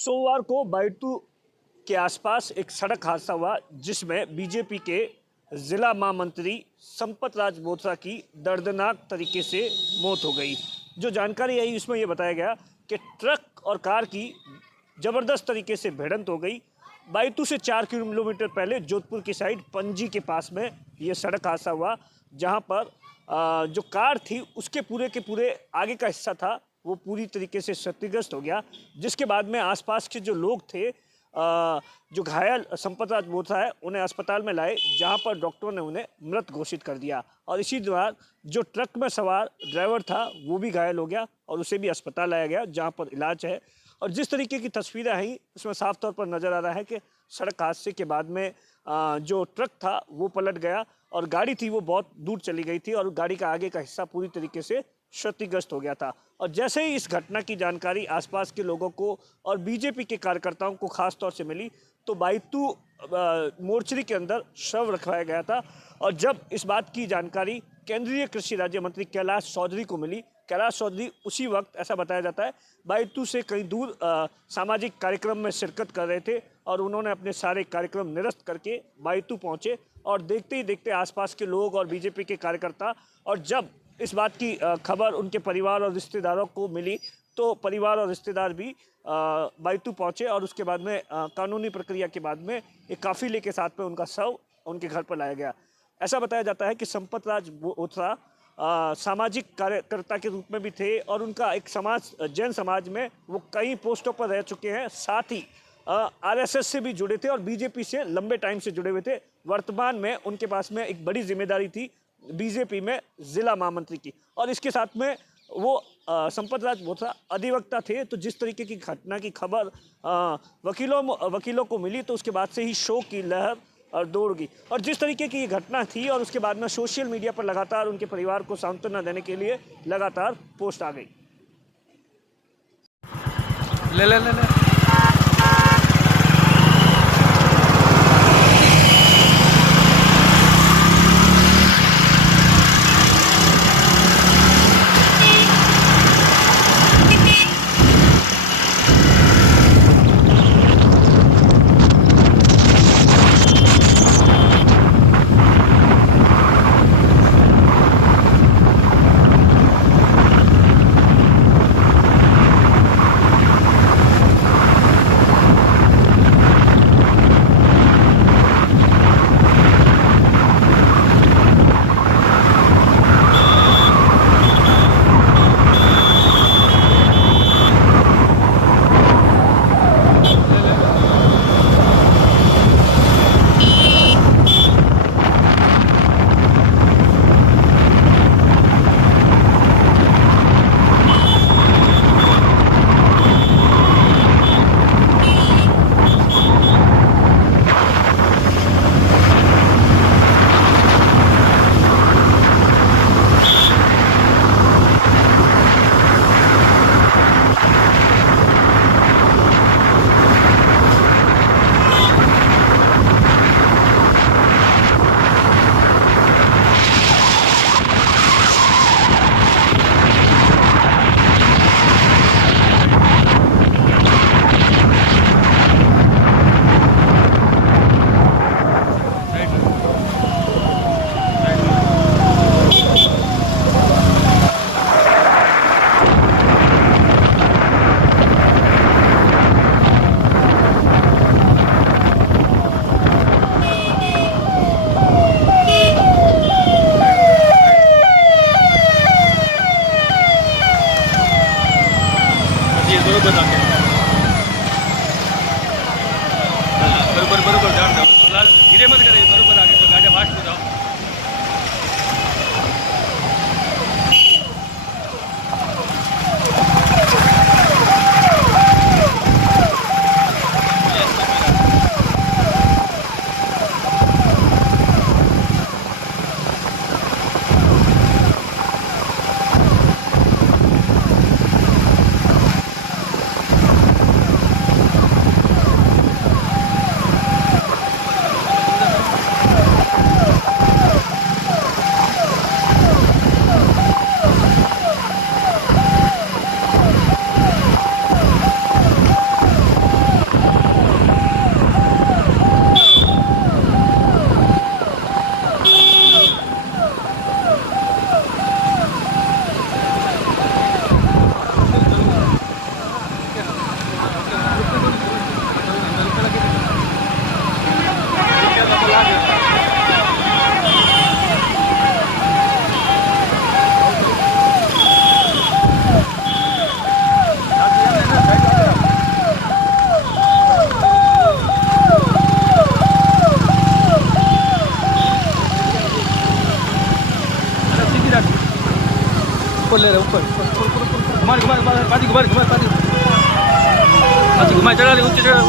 सोमवार को बायतू के आसपास एक सड़क हादसा हुआ जिसमें बीजेपी के जिला महामंत्री संपत राज बोथरा की दर्दनाक तरीके से मौत हो गई। जो जानकारी आई उसमें यह बताया गया कि ट्रक और कार की ज़बरदस्त तरीके से भिड़ंत हो गई। बायतू से 4 किलोमीटर पहले जोधपुर की साइड पंजी के पास में यह सड़क हादसा हुआ, जहां पर जो कार थी उसके पूरे के पूरे आगे का हिस्सा था वो पूरी तरीके से क्षतिग्रस्त हो गया, जिसके बाद में आसपास के जो लोग थे, जो घायल संपत राज बोथरा है, उन्हें अस्पताल में लाए, जहां पर डॉक्टरों ने उन्हें मृत घोषित कर दिया। और इसी दौरान जो ट्रक में सवार ड्राइवर था वो भी घायल हो गया और उसे भी अस्पताल लाया गया, जहां पर इलाज है। और जिस तरीके की तस्वीरें आई उसमें साफ तौर पर नज़र आ रहा है कि सड़क हादसे के बाद में जो ट्रक था वो पलट गया और गाड़ी थी वो बहुत दूर चली गई थी और गाड़ी का आगे का हिस्सा पूरी तरीके से क्षतिग्रस्त हो गया था। और जैसे ही इस घटना की जानकारी आसपास के लोगों को और बीजेपी के कार्यकर्ताओं को खास तौर से मिली तो बायतू मोर्चरी के अंदर शव रखवाया गया था। और जब इस बात की जानकारी केंद्रीय कृषि राज्य मंत्री कैलाश चौधरी को मिली, कैलाश चौधरी उसी वक्त, ऐसा बताया जाता है, बायतू से कहीं दूर सामाजिक कार्यक्रम में शिरकत कर रहे थे और उन्होंने अपने सारे कार्यक्रम निरस्त करके बायतू पहुंचे। और देखते ही देखते आसपास के लोग और बीजेपी के कार्यकर्ता, और जब इस बात की खबर उनके परिवार और रिश्तेदारों को मिली तो परिवार और रिश्तेदार भी बायतू पहुंचे और उसके बाद में कानूनी प्रक्रिया के बाद में एक काफिले के साथ में उनका शव उनके घर पर लाया गया। ऐसा बताया जाता है कि संपत राज बोथरा सामाजिक कार्यकर्ता के रूप में भी थे और उनका एक समाज, जैन समाज में वो कई पोस्टों पर रह चुके हैं। साथ ही आरएसएस से भी जुड़े थे और बीजेपी से लंबे टाइम से जुड़े हुए थे। वर्तमान में उनके पास में एक बड़ी जिम्मेदारी थी बीजेपी में जिला महामंत्री की, और इसके साथ में वो संपत राज बोथरा अधिवक्ता थे। तो जिस तरीके की घटना की खबर वकीलों को मिली तो उसके बाद से ही शोक की लहर और दौड़ गई। और जिस तरीके की ये घटना थी और उसके बाद में सोशल मीडिया पर लगातार उनके परिवार को सांत्वना देने के लिए लगातार पोस्ट आ गई। ले ले ले ले बरोबर बरोबर बरोबर जाओ, धीरे मत करे, बरोबर आगे तो गाड़ी फास्ट हो जाओ। घुमा पादी घुमा चढ़ा ले ऊंचे चढ़ा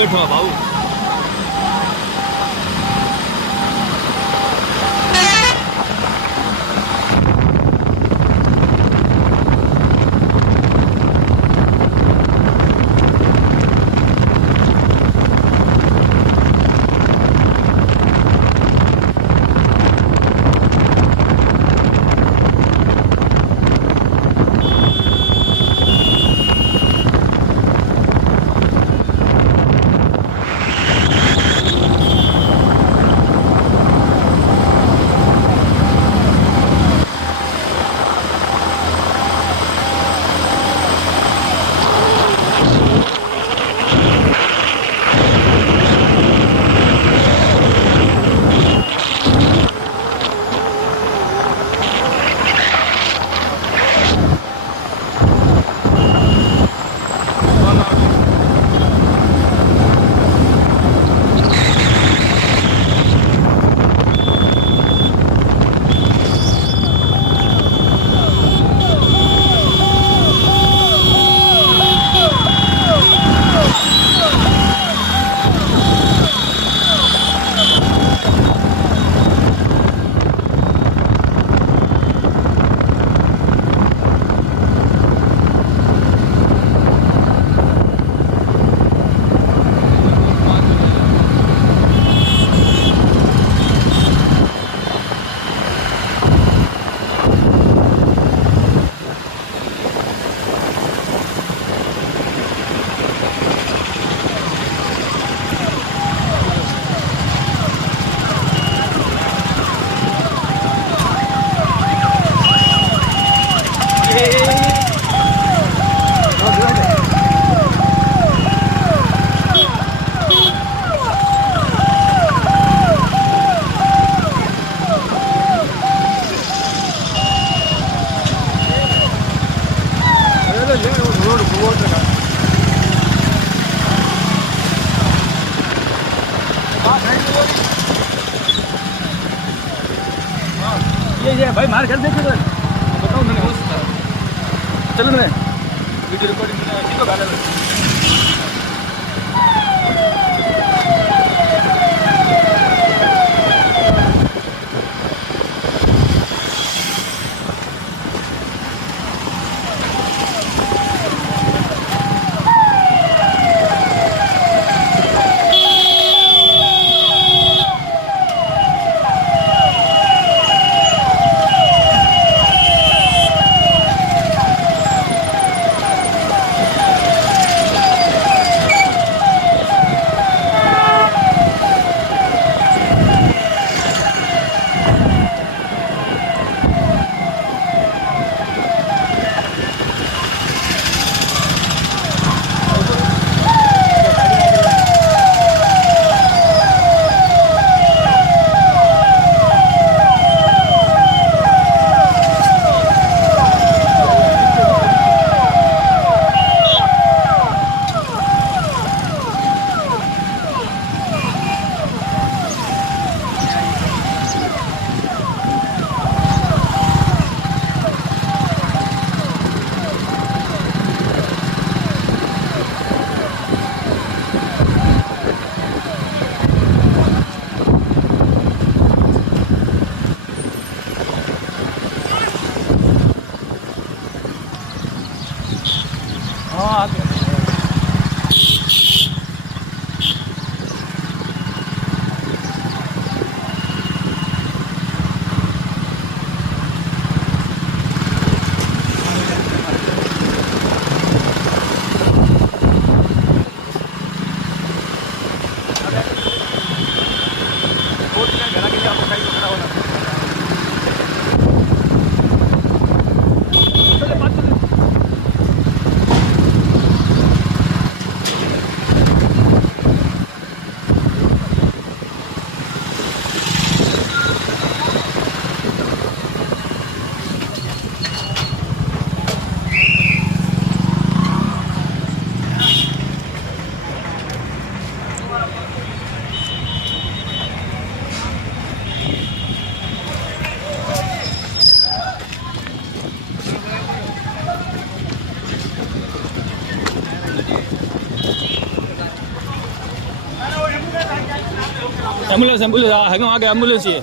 बैठो भाऊ ये भाई मार कर देखिए बताओ मैंने चलो मैंने वीडियो रिकॉर्डिंग ठीक हो गया एम्बुलेंस एम्बुलेंस है आगे एम्बुलेंस ही है